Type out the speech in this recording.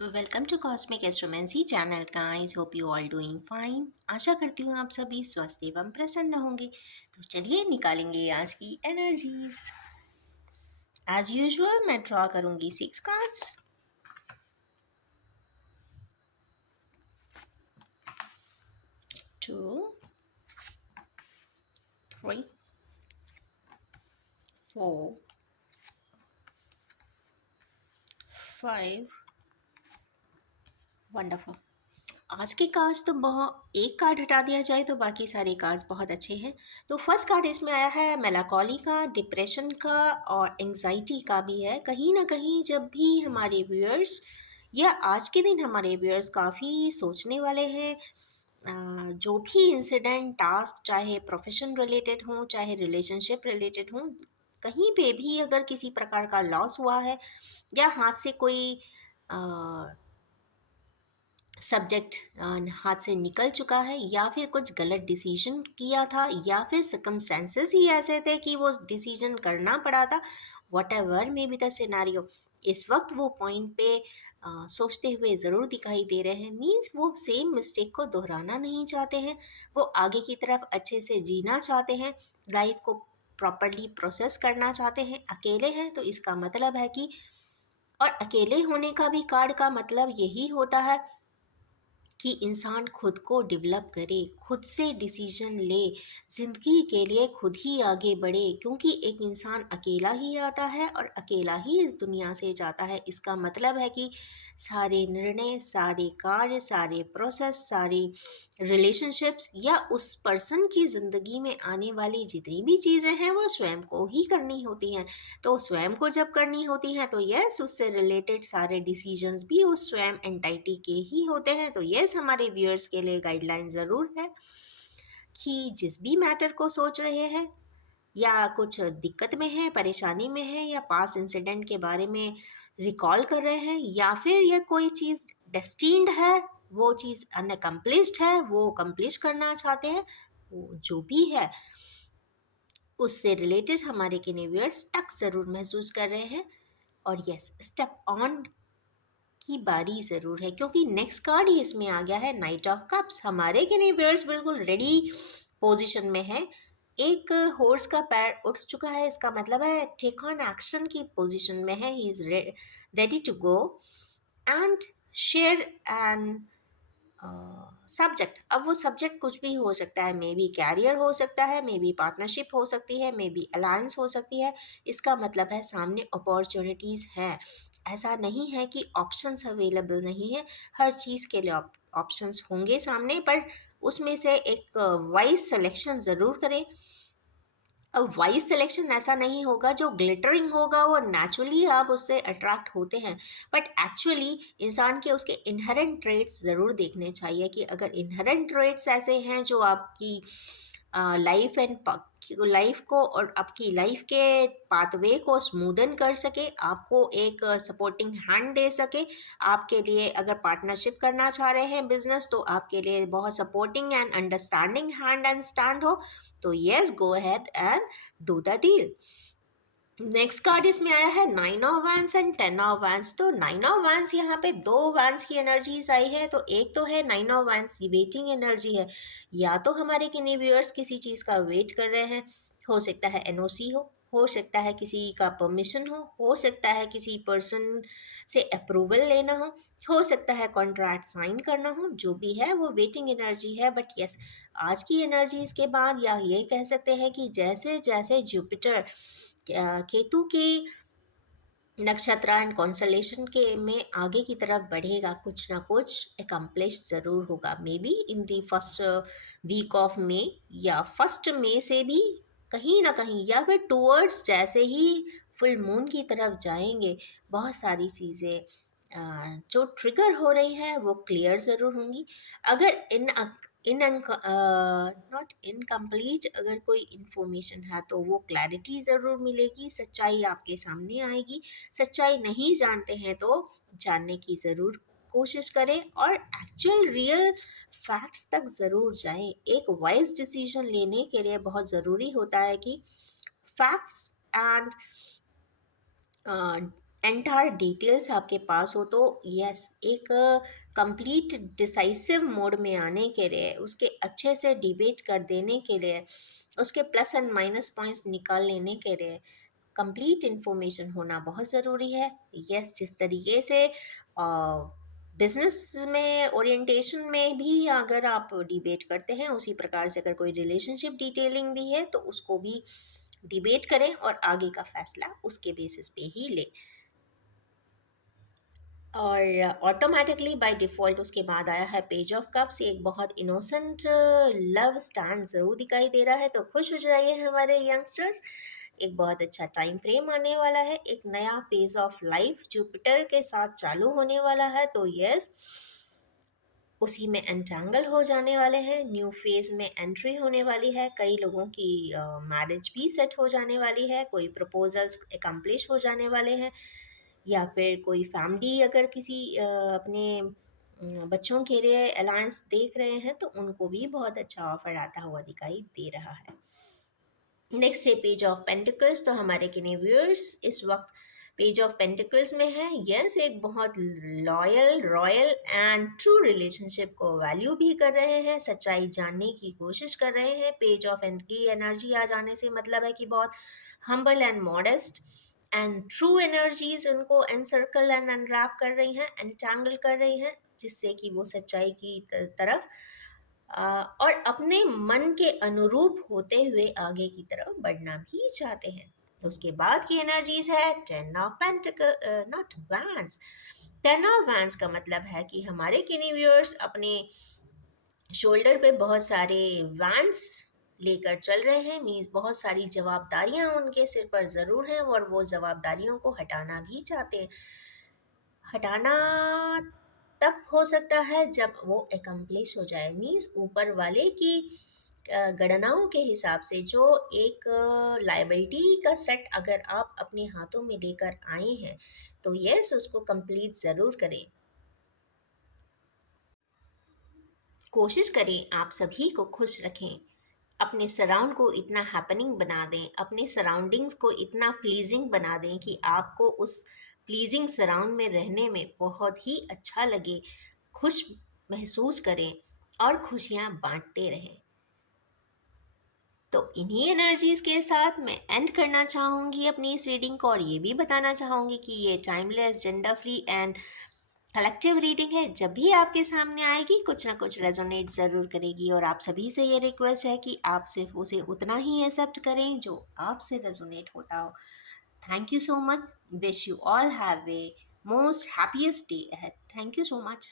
Welcome to cosmic astromancy channel guys. Hope you all doing fine. आशा करती हूँ आप सभी स्वस्थ एवं प्रसन्न होंगे। तो चलिए निकालेंगे आज की एनर्जीज। एज यूजुअल मैं ड्रॉ करूंगी 6 कार्ड्स। 2, 3, 4, 5। वंडरफुल। आज के कार्ड्स तो बहुत, एक कार्ड हटा दिया जाए तो बाकी सारे कार्ड्स बहुत अच्छे हैं। तो फर्स्ट कार्ड इसमें आया है मेलांकोली का, डिप्रेशन का और एंजाइटी का भी है। कहीं ना कहीं जब भी हमारे व्यूअर्स या आज के दिन हमारे व्यूअर्स काफ़ी सोचने वाले हैं, जो भी इंसिडेंट टास्क चाहे प्रोफेशन रिलेटेड हो चाहे रिलेशनशिप रिलेटेड हो, कहीं पे भी अगर किसी प्रकार का लॉस हुआ है या हाथ से कोई सब्जेक्ट हाथ से निकल चुका है या फिर कुछ गलत डिसीजन किया था या फिर सर्कमस्टेंसेस ही ऐसे थे कि वो डिसीजन करना पड़ा था। What ever may be the scenario, इस वक्त वो पॉइंट पे सोचते हुए ज़रूर दिखाई दे रहे हैं। मीन्स वो सेम मिस्टेक को दोहराना नहीं चाहते हैं, वो आगे की तरफ अच्छे से जीना चाहते हैं, लाइफ को प्रॉपरली प्रोसेस करना चाहते हैं। अकेले हैं तो इसका मतलब है कि, और अकेले होने का भी कार्ड का मतलब यही होता है कि इंसान खुद को डेवलप करे, खुद से डिसीजन ले, ज़िंदगी के लिए खुद ही आगे बढ़े, क्योंकि एक इंसान अकेला ही आता है और अकेला ही इस दुनिया से जाता है। इसका मतलब है कि सारे निर्णय, सारे कार्य, सारे प्रोसेस, सारी रिलेशनशिप्स या उस पर्सन की ज़िंदगी में आने वाली जितनी भी चीज़ें हैं वो स्वयं को ही करनी होती हैं। तो स्वयं को जब करनी होती हैं तो यस, उससे रिलेटेड सारे डिसीजंस भी उस स्वयं एंटाइटी के ही होते हैं। तो यस, हमारे व्यूअर्स के लिए गाइडलाइन ज़रूर है कि जिस भी मैटर को सोच रहे हैं या कुछ दिक्कत में है, परेशानी में है, या पास इंसिडेंट के बारे में रिकॉल कर रहे हैं, या फिर ये कोई चीज़ डेस्टिन्ड है, वो चीज़ अनअकम्प्लिश्ड है, वो कंप्लीट करना चाहते हैं, वो जो भी है उससे रिलेटेड हमारे किनेवियर स्टक ज़रूर महसूस कर रहे हैं। और यस, स्टेप ऑन की बारी ज़रूर है, क्योंकि नेक्स्ट कार्ड ही इसमें आ गया है नाइट ऑफ कप्स। हमारे किनेवियर्स बिल्कुल रेडी पोजीशन में है। एक हॉर्स का पैर उठ चुका है, इसका मतलब है टेक ऑन एक्शन की पोजीशन में है। He is ready to go and share and subject. अब वो सब्जेक्ट कुछ भी हो सकता है, मे बी कैरियर हो सकता है, मे बी पार्टनरशिप हो सकती है, मे बी अलायंस हो सकती है। इसका मतलब है सामने अपॉर्चुनिटीज़ हैं। ऐसा नहीं है कि ऑप्शंस अवेलेबल नहीं है, हर चीज़ के लिए ऑप्शंस होंगे सामने, पर उसमें से एक वाइज सिलेक्शन ज़रूर करें। अब वाइज सिलेक्शन ऐसा नहीं होगा, जो ग्लिटरिंग होगा वो नेचुरली आप उससे अट्रैक्ट होते हैं, बट एक्चुअली इंसान के उसके इनहेरेंट ट्रेट्स ज़रूर देखने चाहिए कि अगर इनहेरेंट ट्रेट्स ऐसे हैं जो आपकी लाइफ को और आपकी लाइफ के पाथवे को स्मूदन कर सके, आपको एक सपोर्टिंग हैंड दे सके। आपके लिए अगर पार्टनरशिप करना चाह रहे हैं बिजनेस, तो आपके लिए बहुत supporting and understanding hand and stand हो, तो yes, go ahead and do the deal. Next card इसमें आया है 9 of wands and 10 of wands. तो 9 ऑफ वैंड्स, यहाँ पे 2 वैंड्स की एनर्जीज आई है। तो एक तो है 9 ऑफ वैंड्स की वेटिंग एनर्जी है, या तो हमारे किन्हीं व्यूअर्स किसी चीज़ का वेट कर रहे हैं। हो सकता है एनओसी हो सकता है किसी का परमिशन हो सकता है किसी पर्सन से अप्रूवल लेना हो सकता है कॉन्ट्रैक्ट साइन करना हो, जो भी है वो वेटिंग एनर्जी है। बट यस, आज की एनर्जीज के बाद, या ये कह सकते हैं कि जैसे जैसे जुपिटर केतु की नक्षत्र एंड कॉन्सलेशन के में आगे की तरफ बढ़ेगा, कुछ ना कुछ एकम्प्लिश ज़रूर होगा। Maybe in the first week of May, या फर्स्ट मे से भी कहीं ना कहीं, या फिर टूवर्ड्स जैसे ही फुल मून की तरफ जाएंगे, बहुत सारी चीज़ें जो ट्रिगर हो रही हैं वो क्लियर ज़रूर होंगी। अगर इन नॉट इनकम्प्लीट अगर कोई इन्फॉर्मेशन है तो वो क्लैरिटी ज़रूर मिलेगी, सच्चाई आपके सामने आएगी। सच्चाई नहीं जानते हैं तो जानने की ज़रूर कोशिश करें और एक्चुअल रियल फैक्ट्स तक ज़रूर जाएं। एक वाइज डिसीजन लेने के लिए बहुत ज़रूरी होता है कि फैक्ट्स एंड एंटायर डिटेल्स आपके पास हो तो यस, एक कंप्लीट डिसाइसिव मोड में आने के लिए, उसके अच्छे से डिबेट कर देने के लिए, उसके प्लस एंड माइनस पॉइंट्स निकाल लेने के लिए कंप्लीट इन्फॉर्मेशन होना बहुत ज़रूरी है। यस, जिस तरीके से बिजनेस में ओरिएंटेशन में भी अगर आप डिबेट करते हैं, उसी प्रकार से अगर कोई रिलेशनशिप डिटेलिंग भी है तो उसको भी डिबेट करें और आगे का फैसला उसके बेसिस पे ही लें। और ऑटोमेटिकली बाय डिफ़ॉल्ट उसके बाद आया है पेज ऑफ कप्स। एक बहुत इनोसेंट लव स्टैंड ज़रूर दिखाई दे रहा है, तो खुश हो जाइए हमारे यंगस्टर्स। एक बहुत अच्छा टाइम फ्रेम आने वाला है, एक नया फेज़ ऑफ लाइफ जुपिटर के साथ चालू होने वाला है, तो यस, उसी में एंटेंगल हो जाने वाले हैं, न्यू फेज़ में एंट्री होने वाली है, कई लोगों की मैरिज भी सेट हो जाने वाली है, कोई प्रपोजल्स एकम्प्लिश हो जाने वाले हैं, या फिर कोई फैमिली अगर किसी अपने बच्चों के लिए अलायंस देख रहे हैं तो उनको भी बहुत अच्छा ऑफर आता हुआ दिखाई दे रहा है। नेक्स्ट है पेज ऑफ पेंटिकल्स। तो हमारे किन्हीं व्यूअर्स इस वक्त पेज ऑफ पेंटिकल्स में है। यस, एक बहुत loyal, royal and true relationship को वैल्यू भी कर रहे हैं, सच्चाई जानने की कोशिश कर रहे हैं। पेज ऑफ एंड की एनर्जी आ जाने से मतलब है कि बहुत humble and modest and true energies उनको एनसर्कल एंड अनरैप कर रही हैं, एंटैंगल कर रही हैं, जिससे कि वो सच्चाई की तरफ और अपने मन के अनुरूप होते हुए आगे की तरफ बढ़ना भी चाहते हैं। उसके बाद की एनर्जीज है ten of pentacles, not wands. Ten of wands का मतलब है कि हमारे किन्हीं व्यूअर्स अपने शोल्डर पे बहुत सारे वैंस लेकर चल रहे हैं, मीन्स बहुत सारी जवाबदारियां उनके सिर पर ज़रूर हैं और वो जवाबदारियों को हटाना भी चाहते हैं। हटाना तब हो सकता है जब वो एकम्प्लिश हो जाए, मीन्स ऊपर वाले की गणनाओं के हिसाब से जो एक लाइबिलिटी का सेट अगर आप अपने हाथों में लेकर आए हैं तो यस, उसको कंप्लीट ज़रूर करें। कोशिश करें आप सभी को खुश रखें, अपने सराउंड को इतना हैपनिंग बना दें, अपने सराउंडिंग्स को इतना प्लीजिंग बना दें कि आपको उस प्लीजिंग सराउंड में रहने में बहुत ही अच्छा लगे, खुश महसूस करें और खुशियाँ बांटते रहें। तो इन्हीं एनर्जीज के साथ मैं एंड करना चाहूँगी अपनी इस रीडिंग को, और ये भी बताना चाहूँगी कि ये timeless, gender free and collective reading है। जब भी आपके सामने आएगी कुछ ना कुछ रेजोनेट ज़रूर करेगी, और आप सभी से ये रिक्वेस्ट है कि आप सिर्फ उसे उतना ही एक्सेप्ट करें जो आपसे रेजोनेट होता हो। Thank you so much. Wish you all have a most happiest day ahead. Thank you so much.